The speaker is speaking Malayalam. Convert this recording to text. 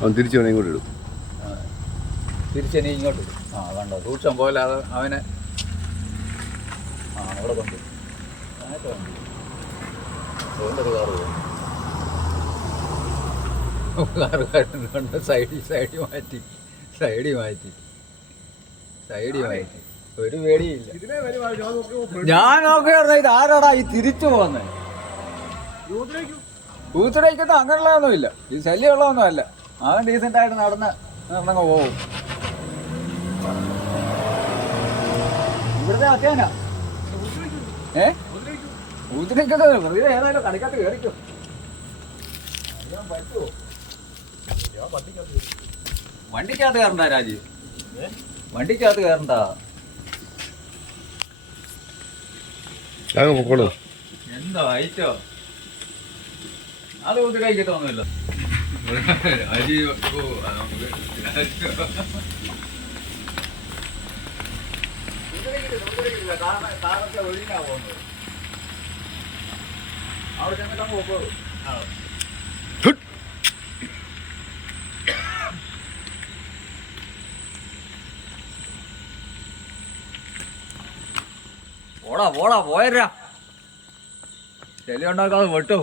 അവൻ തിരിച്ചു വേണേ ഇങ്ങോട്ട് ഇടും. തിരിച്ചെനി ഇങ്ങോട്ട് ഇടും. ആ കണ്ടോ? സൂക്ഷം പോലെ അത് അവനെ ആ അവിടെ കൊണ്ട് കാറ് പോകും സൈഡിൽ സൈഡിൽ മാറ്റി. സൈഡിൽ മാറ്റി. സൈഡിൽ മാറ്റി. ഒരു പേടിയില്ല. ഞാൻ നോക്കിയായിരുന്നു ഇത് ആരാടാ ഈ തിരിച്ചു പോകുന്നത് ഊത്തിടയ്ക്കത്ത് അങ്ങനെയുള്ളതൊന്നുമില്ല. ഈ ശല്യമുള്ളതൊന്നും അല്ല അവൻ ഡീസെന്റ് ആയിട്ട് നടന്ന് നടന്നങ്ങ് പോകും ഇവിടുത്തെ അത്യാനാ. ഏ? ഊത്തിടയ്ക്കത്ത് വെറുതെ ഏതായാലും കടിക്കാത്ത കയറിക്കോ പറ്റുമോ വണ്ടിക്കകത്ത് കയറണ്ട രാജീവ്? വണ്ടിക്കകത്ത് കയറണ്ട? എന്താ ഐറ്റോ? അത് ഊത്തിടയ്ക്കത്തൊന്നുമില്ല പോകുന്നത് അവിടെ ചെന്നിട്ട് അങ്ങ് പോക്കോളൂ പോടാ പോടാ പോയരാ ശല്യം ഉണ്ടാക്കാതെ വെട്ടു.